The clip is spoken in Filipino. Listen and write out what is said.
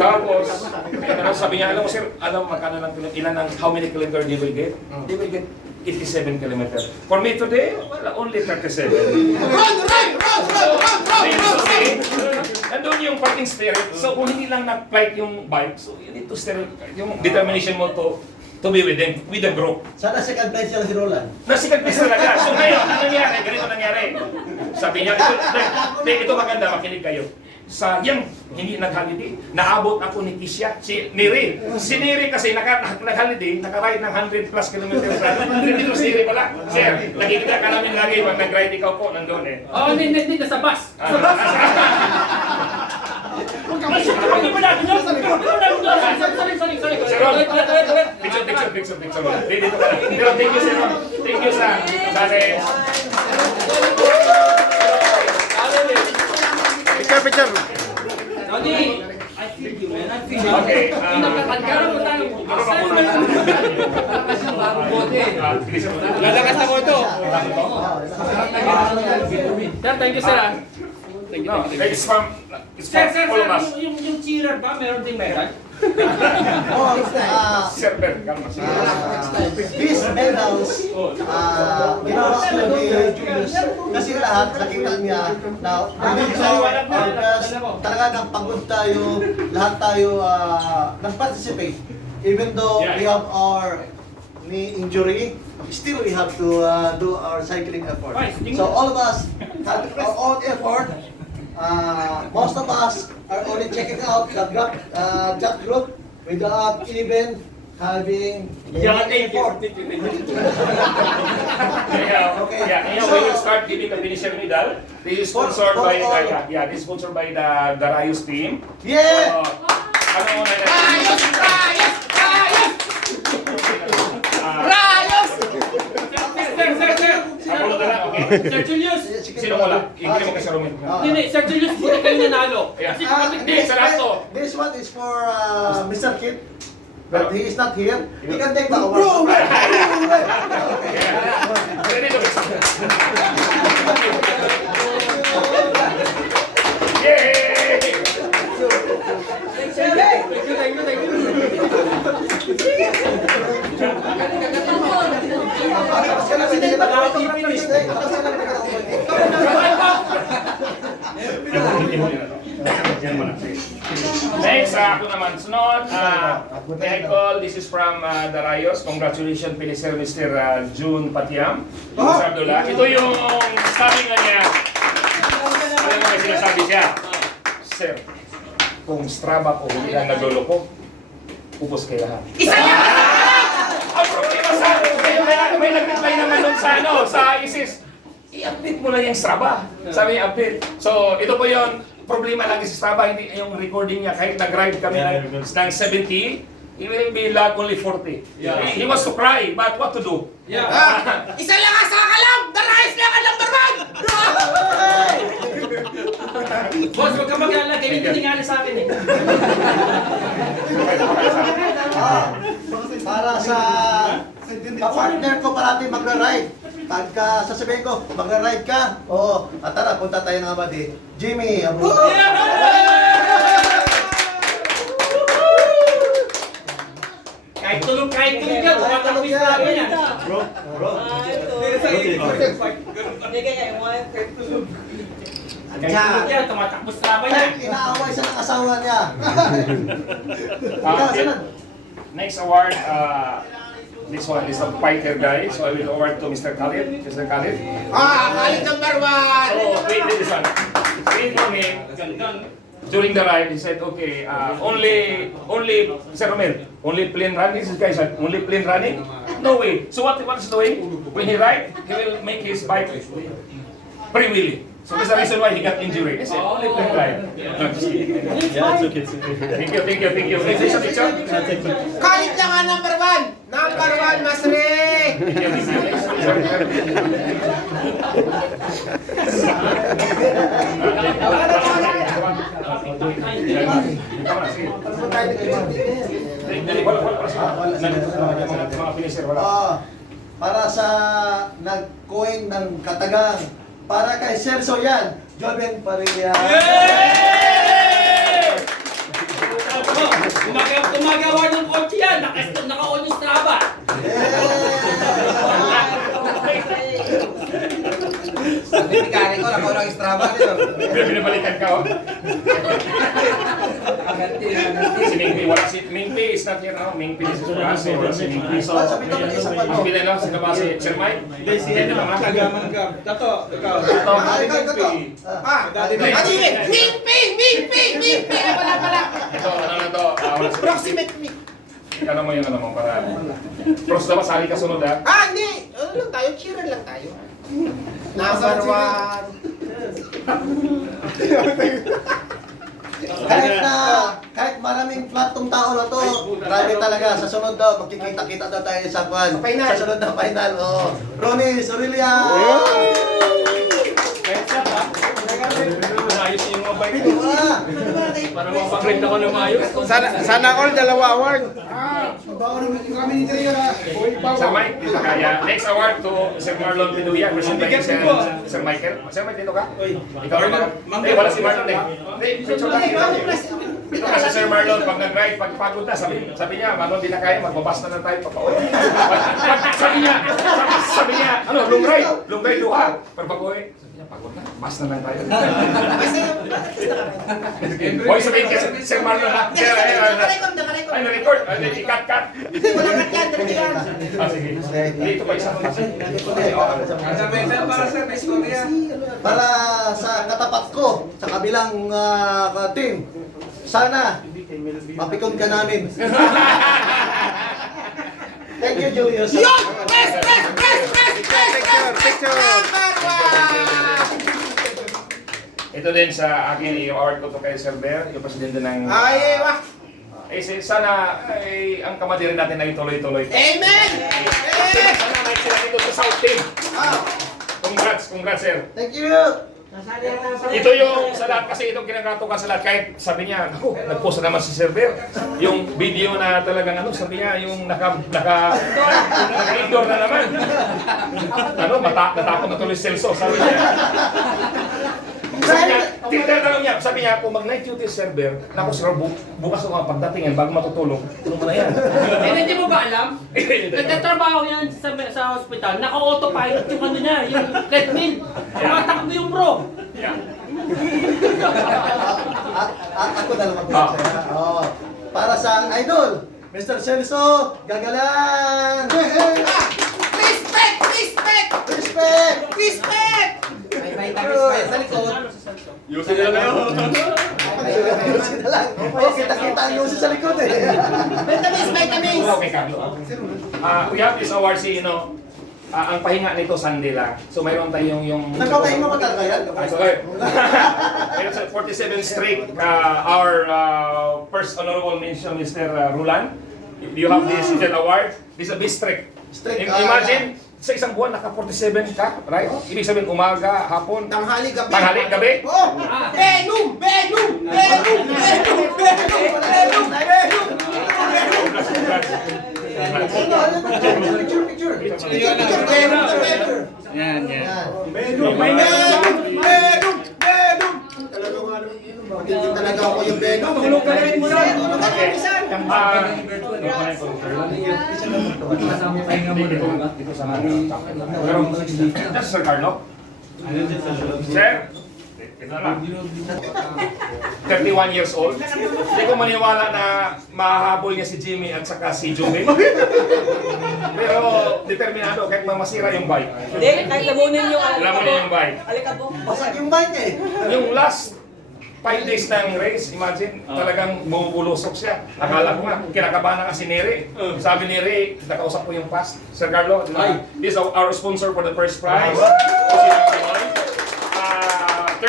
Tapos, sabi niya, alam mo sir, alam magkano ng ilan ng how many kilometers they will get? They will get 87 kilometers. For me today, well, only 37. Nandun yung fighting spirit. So kung hindi lang nag-flight yung bike, so you need to still, yung determination mo to be with them, with the group. Sana second place sila si Roland. Second place talaga. So ngayon, ano nangyari? Ganito nangyari. Sabi niya, ito maganda, makinig kayo. Sa yung hindi nag-holiday, naabot ako ni Kisha, si Neri. Si Neri kasi nag-holiday, naka-ride ng 100 plus kilometers. Dito si Neri pala. Sir, nakikita ka namin lagi pag nag-ride ikaw po, nandun eh. Oo, hindi sa bus. Sir Ron, picture. Dito ka lang. Pero thank you, Sir Ron. Thank you sa Sares. Picture. Tony, I feel you, man. I feel you. Okay. Pinakatagkaran mo tayo. Lalakas na mo ito. Sir, thank you, sir. No, it's from Sir, all of us. yung cheerer ba? Meron ding medal? Sir Ben, kalma siya. These medals, ginawa sila ni Julius kasi lahat nakita niya na talaga ng pagod tayo, lahat tayo nag-participate. Even though we have our knee injury, still we have to do our cycling effort. So all of us had our own effort. Most of us are only checking out the Jack group without even having effort. We will start giving the finisher medal. This is sponsored by this is sponsored by the Rayos team. Yeah! Ano muna na? Ako na lang, okay. Sir Julius! Sino mo lang? Hindi mo kasi Romel. Hindi, Sir Julius, buti kayo nanalo. Kasi Hindi, sa lahat to. This one is for Mr. Kit, but he is not here. He can take the award. Ready to be. Yay! Thank you. Next, ako naman. Sunod, Michael, this is from the Rayos. Congratulations, Pinisir Mr. June Patiam. Mr. Abdullah. Ito yung sabi nga niya. Alam mo may sinasabi siya. Sir, kung Strava ko, hindi lang nagluloko, upos kayo lahat. Isa niya! Ang problema sa may nag-reply naman nun sa ISIS. I-update mo lang yung Strava. Sabi niya, update. So, ito po yun. Problema lagi sa Strava, hindi yung recording niya. Kahit nag-ride kami ng 70, it will be lag only 40. He wants to cry, but what to do? Isa lang ang sa kalam! The Rayos lang ang number 1! Boss, huwag ka mag-alala. Kayo yung tiningali sa akin eh. Para sa partner ko parati magra-ride. Pagka sasabihin ko, magra-ride ka? Oo. At tara, punta tayo ng Amadi. Jimmy, abo. Kahit tulog yan. Tumatapis namin yan. Bro. Kahit tulog yan. Tumatapos namin yan. Kahit inaaway siya ng asawa niya. Next award, this one is a fighter guy. So I will award to Mr. Khalid. Mr. Khalid. Khalid number 1! So wait, this one. Wait for me. During the ride, he said, okay, only, Sir Romel, only plain running. This guy said, only plain running? No way. So what is doing? When he ride, he will make his bike free-wheeling. So that's the reason why he got injury. He said, only plain ride. No, just kidding. Thank you. Next picture. Khalid lang ang number 1! Number 1, Masri! Para sa nag-coin ng Katagang, para kay Serso yan, Joven Parilla. Gumagawa ng kotse yan. Naka-on yung Strava. Sabi ni Kari ko, nakaw ng Strava nito. Binabalikan ka, oh. Si Mingpi, wala si Mingpi is not here now. Mingpi is sa braso, wala si Mingpi. So, ang pili no, sino ba si Sir Mike? Hindi naman ka. Tato, ikaw. Mingpi! Wala. Ito, ano na to? Wala si Proximate me. Ano mo yung ano mo para... Pros dapat sali ka sunod, ha? Hindi. Ano lang tayo? Cheerer lang tayo. Number 1. Kahit maraming flat tong tao na to, grabe talaga. Sa sunod daw, magkikita-kita daw tayo sa kwan. Sa final. Sa sunod na final, oh. Ronnie Sorilla! Ayos yung mga bike. Ito ka! Para mapag-rent ako ng maayos. Sana all dalawa award. Sir Mike, dito ka. Yeah. Next award to Sir Marlon Piduya. Presented by Sir Michael. Sir Mike, dito ka. Ikaw rin ba? Hindi, wala si Marlon eh. Hindi, picture lang. Ito kasi Sir Marlon, pag nag-ride, pag pagod na, sabi niya, Marlon, di na kaya, magbabas na tayo, papauwi. Sabi niya, ano, long ride duha. Pag pag-uwi, sabi niya, pagod na, bas na lang tayo. Hoy, sabihin kasi Sir Marlon ha. Ay, na-record. Ay, cut. Wala ka dyan, dali yan. Sige. Dito pa isa. Para sa katapat ko, sa kabilang team, sana mapikon ka namin. Thank you, Julius. Yun! Press! Number 1! Ito din sa akin, yung award ko to kay Sir Bear, yung presidente ng... Ay, wah! Sana ang kamadirin natin ay tuloy-tuloy. Amen! Sana may sila dito sa South Team. Congrats, sir. Thank you. Ito yung sa lahat kasi itong kinakatukan sa lahat kahit sabi niya, ako, nag-post na naman si Sir Bear. Yung video na talagang ano, sabi niya, yung naka-indoor na naman. Ano, natakot na tuloy si Celso, sabi niya. Sabi niya, tinatanong niya, sabi niya, kung mag-night duty si Sir Bear, naku sir, bukas ko nga pagdatingin, bago matutulog, tulong mo na yan. Hindi mo ba alam? Nagtatrabaho yan sa hospital. Naka-autopilot yung ano niya, yung treadmill. Tumatakbo yung bro. Yeah. Ako na lang mag-say. Oh. Para sa idol, Mr. Celso Gagalan. Respect! May sa likod. Yusin nila kayo. Ayusin na lang. Oh, kita-kita ang yusin sa likod eh. Vitamins! Okay, Carlo. We have this award si, ang pahinga nito Sunday lang. So mayroon tayong yung... Nagpapahinga pa talaga yan? Mayroon sa 47th Street, our first honorable mention, Mr. Rulan. You have this award. This is a district. Imagine, sa isang buwan, naka-47 ka, right? Ibig sabihin, umaga, hapon, Tanghali, gabi. gabi. Oh! Venom! Picture. Yan. Talaga ako yung Venom. Tulog ka rin muna. Dito sa pero, Sir Carlo? Sir? Ito na lang. 31 years old. Hindi ko maniwala na mahahabol niya si Jimmy at saka si Jubin. Pero determinado kahit masira yung bike. Hindi, kahit lamunin yung Lamunin yung bike. alikabok. Basag yung bike eh. Yung last 5 days ng race, imagine, talagang bumubulusok siya. Akala ko nga, kinakabahan na kasi ni Ray. Sabi ni Ray, nakausap ko yung past. Sir Carlo, this is our sponsor for the first prize.